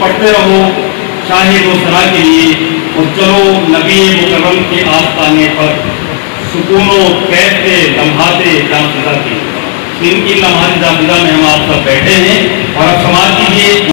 پڑھتے رہو شاہد و سرا کے لیے، اور چلو نبی مکرم کے آستانے پر سکون و قید کے لمحات جاں فضا کی. ان کی لمحات جاں فضا میں ہم آپ سب بیٹھے ہیں اور اب سماعت کیجیے.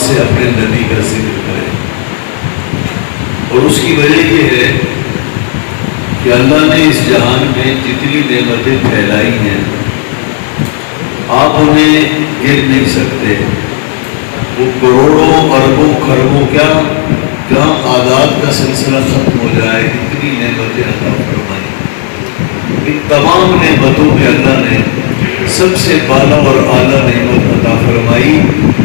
سے اپنے نبی کا ذکر کرے، اور اس کی وجہ یہ ہے کہ اللہ نے اس جہان میں جتنی نعمتیں پھیلائی ہیں آپ انہیں گر نہیں سکتے. وہ کروڑوں اربوں خربوں کیا آداد کا سلسلہ ختم ہو جائے، اتنی نعمتیں عطا فرمائی. ان تمام نعمتوں میں اللہ نے سب سے بالا اور اعلیٰ نعمت عطا فرمائی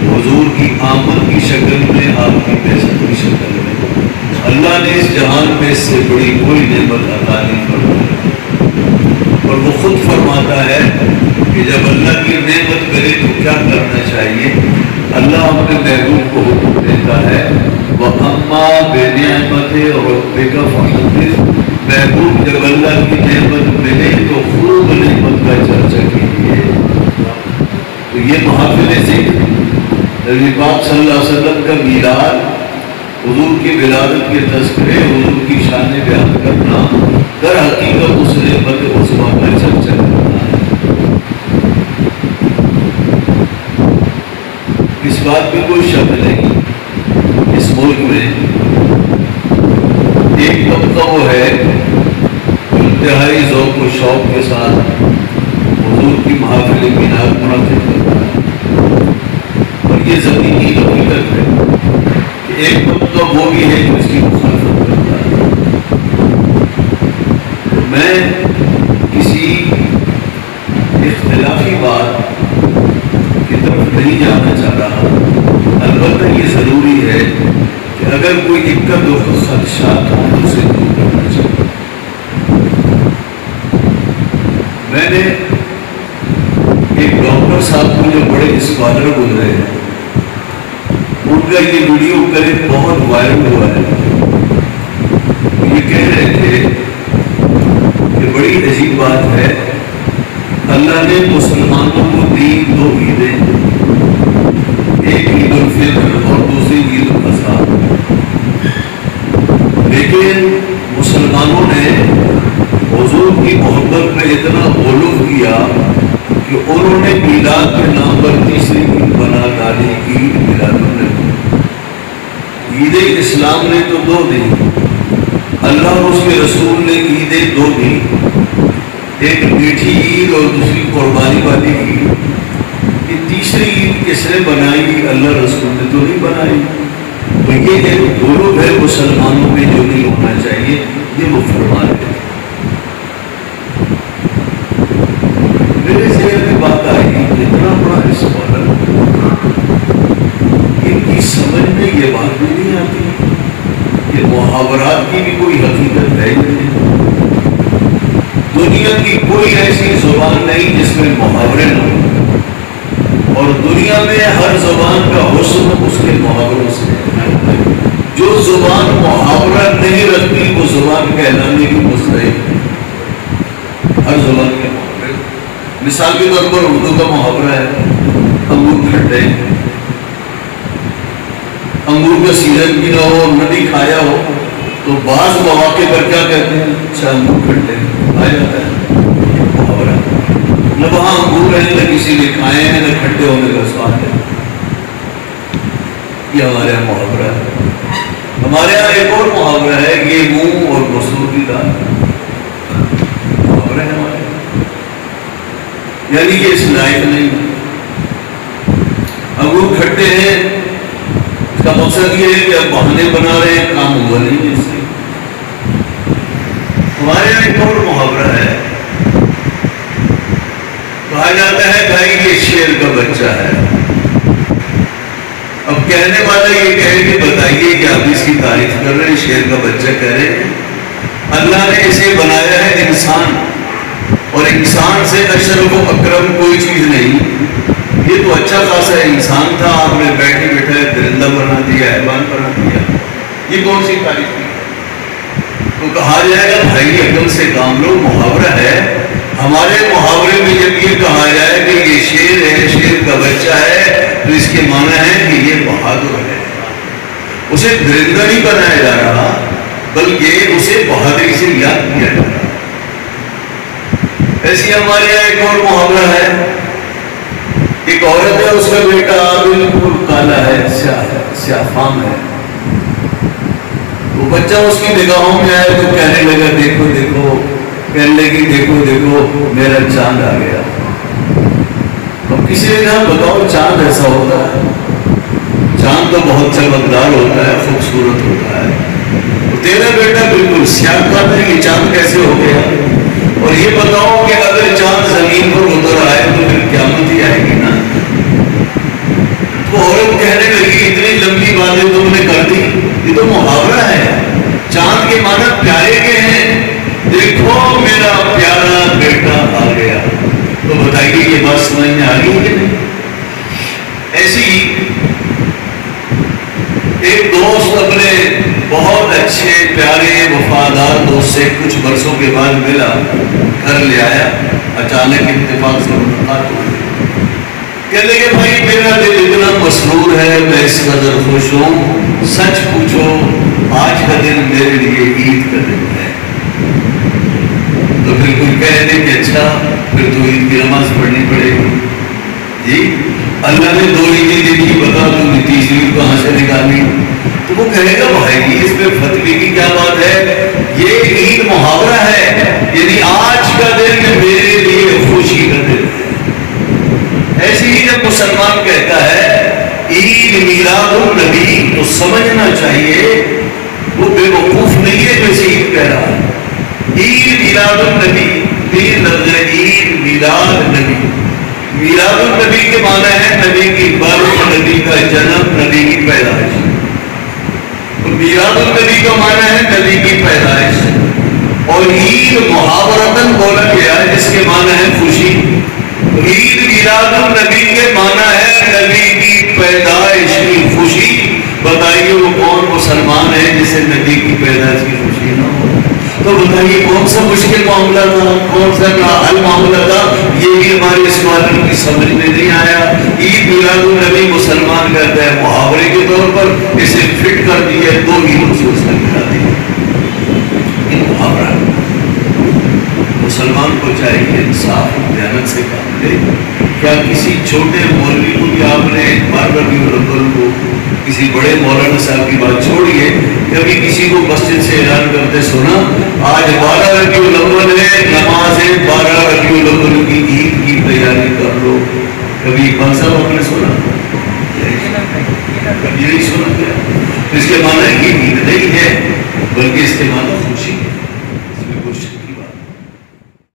حضور کی آمد کی شکل میں، آپ کی بعثت کی شکل میں۔ اللہ نے اس جہان میں اس سے بڑی کوئی نعمت عطا نہیں فرمائی، اور وہ خود فرماتا ہے کہ جب اللہ کی نعمت کرے تو کیا کرنا چاہیے؟ اللہ اپنے محبوب کو حکم دیتا ہے وَأَمَّا بِنِعْمَتِ رَبِّكَ فَحَدِّثْ، محبوب جب اللہ کی نعمت ملے تو خوب نعمت کا چرچا کیجیے۔ تو یہ محافل ذکر، نبی پاک صلی اللہ علیہ وسلم کا میلاد، حضور کی ولادت کے تذکرے، حضور کی شان بیان کرنا، در حقیقت اس نعمت عظمیٰ کا چرچا کرنا ہے۔ اس بات میں کوئی شک نہیں، اس ملک میں ایک طبقہ وہ ہے جو انتہائی ذوق و شوق کے ساتھ حضور کی محافل میلاد منعقد کرتا ہے، اور یہ زمینی حقیقت ہے کہ ایک طبقہ وہ بھی ہے جو اس کی مخالفت کرتا ہے۔ میں کسی اختلافی بات کی طرف نہیں جانا چاہ رہا، البتہ یہ ضروری ہے کہ اگر کوئی دقت و خدشات ہوں تو اسے دور کرنا چاہیے۔ میں نے ایک ڈاکٹر صاحب کو جو بڑے اسکالر گزرے ہیں، ان کا یہ ویڈیو کلپ بہت وائرل ہوا ہے۔ یہ کہہ رہے تھے کہ بڑی عجیب بات ہے، اللہ نے مسلمانوں کو دی دو عیدیں، ایک عید الفطر اور دوسری عید الاضحیٰ، لیکن مسلمانوں نے حضور کی محبت میں اتنا غلو کیا کہ انہوں نے میلاد کے نام پر تیسری عید بنا ڈالی، عید میلاد النبی۔ عید اسلام نے تو دو دی، اللہ اور اس کے رسول نے عیدیں دو دی، ایک میٹھی عید اور دوسری قربانی والی عید۔ یہ تیسری عید کس نے بنائی؟ اللہ رسول نے تو نہیں بنائی۔ تو یہ ایک غلو ہے مسلمانوں میں جو نہیں ہونا چاہیے، یہ وہ فرما رہے ہیں۔ میرے ذہن میں بات آئی، اتنا بڑا اسکالر، ان کی سمجھ میں یہ بات بھی نہیں آتی کہ محاورات کی بھی کوئی حقیقت ہے ہی نہیں۔ دنیا کی کوئی ایسی زبان نہیں جس میں محاورے نہ ہوں، اور دنیا میں ہر زبان کا حسن اس کے محاوروں سے ہے۔ جو زبان محاورہ نہیں رکھتی وہ زبان کہلانے کی مستحق ہے۔ ہر زبان کے محاورے، مثال کے طور پر اردو کا محاورہ ہے انگور کھٹے، انگور کا سیزن بھی نہ ہو اور نہ بھی کھایا ہو تو بعض مواقع پر کیا کہتے ہیں؟ اچھا انگور کھٹے آ جاتا ہے، محاورہ۔ نہ وہاں انگور ہیں، نہ کسی نے کھائے ہیں، نہ کھٹے ہونے کا سواد ہے۔ یہ ہمارے یہاں محاورہ ہے۔ ہمارے یہاں ایک اور محاورہ ہے، یہ منہ اور مسور کی دال، محاورہ ہے ہمارے یہاں، یعنی یہ اس لائق نہیں۔ انگور کھٹے ہیں، اس کا مقصد یہ ہے کہ آپ بہانے بنا رہے ہیں، کام ہوا نہیں ہے اس سے۔ ہمارے یہاں ایک اور محاورہ ہے، کہا جاتا ہے بھائی یہ شیر کا بچہ ہے۔ اب کہنے والا یہ کہے کہ بتائیے کہ آپ اس کی تعریف کر رہے ہیں، شیر کا بچہ کہہ رہے ہیں؟ اللہ نے اسے بنایا ہے انسان، اور انسان سے اشرف و اکرم کوئی چیز نہیں۔ یہ تو اچھا خاصا انسان تھا، آپ نے بیٹھے بیٹھے درندہ بنا دیا، حیوان بنا دیا، یہ کون سی تعریف کی؟ تو کہا جائے گا بھائی عقل سے کام لو، محاورہ ہے۔ ہمارے محاورے میں جب یہ کہا جائے کہ یہ شیر ہے، شیر کا بچہ ہے، تو اس کے معنی ہے کہ یہ بہادر ہے۔ اسے درندہ نہیں بنایا جا رہا بلکہ اسے بہادری سے یاد کیا جا رہا۔ ایسی ہمارے یہاں ایک اور محاورہ ہے، ایک عورت ہے، اس کا بیٹا بالکل کالا ہے، سیاہ فام ہے، وہ بچہ اس کی نگاہوں میں آئے تو کہنے لگا دیکھو دیکھو، کہنے لگی دیکھو دیکھو میرا چاند آ گیا۔ اب کسی نے کہا بتاؤ چاند ایسا ہوتا ہے؟ چاند تو بہت چمکدار ہوتا ہے، خوبصورت ہوتا ہے، تیرا بیٹا بالکل سیاہ کالا ہے، یہ چاند کیسے ہو گیا؟ اور یہ بتاؤ کہ اگر چاند زمین پر اتر آئے تو پھر سمجھ میں آ گئی کہ نہیں؟ ایسی ایک دوست اپنے بہت اچھے پیارے وفادار دوست سے کچھ برسوں کے بعد ملا، گھر لے آیا، اچانک اتفاق سے ملاقات ہو گئی۔ کہنے کہ بھائی میرا دل اتنا مسرور ہے، میں اس قدر خوش ہوں، سچ پوچھو آج کا دن میرے لیے عید کا دن ہے۔ تو پھر کوئی کہہ دے کہ اچھا پھر تو عید کی نماز پڑھنی پڑے گی۔ جی اللہ نے 2 عیدیں دیکھی، بتا تو تیسری کہاں سے نکالی؟ تو وہ کہے گا بھائی اس میں فتوی کی کیا بات ہے، یہ عید محاورہ ہے، یعنی آج کا دن میرے لیے خوشی کا دن ہے۔ ایسے ہی جب مسلمان کہتا ہے عید میلاد النبی تو سمجھنا چاہیے وہ بے وقوف نہیں ہے جو اسے عید کہہ رہا ہے۔ عید میلاد النبی، 3 لفظ ہے، عید میلاد نبی۔ میلاد النبی کے معنی ہے نبی کی برث، نبی کا جنم، نبی کی پیدائش۔ اور میلاد النبی کا معنی ہے نبی کی پیدائش، اور عید محاورتاً بولا گیا ہے جس کے معنی ہے خوشی۔ عید میلاد النبی کے معنی ہے نبی کی پیدائش کی خوشی۔ بتائیے وہ کون مسلمان ہے جسے نبی کی پیدائش کی خوشی نہ ہو؟ تو بتائیے کون سا مشکل معاملہ تھا، کون سا نااہل معاملہ تھا؟ یہ بھی ہمارے اسکالر کی سمجھ میں نہیں آیا۔ عید میلاد النبی مسلمان کہتا ہے محاورے کے طور پر، اسے فٹ کر دیا 2 عیدوں سے اس نے ملا دیا۔ یہ محاورہ مسلمان کو چاہیے انصاف دیانت سے کام لے۔ کیا کسی چھوٹے مولوی کو بھی آپ نے 12 ربیع الاول کو کسی بڑے مولانا صاحب کی بات چھوڑیے، کبھی کسی کو مسجد سے اعلان کرتے سنا آج 12 ربیع الاول ہے، نماز ہے 12 ربیع الاول کی عید کی تیاری کر لو؟ کبھی اقبال صاحب آپ نے سنا؟ کبھی نہیں سنا گیا؟ اس کے معنی یہ عید نہیں ہے بلکہ اس کے معنی خوشی ہے۔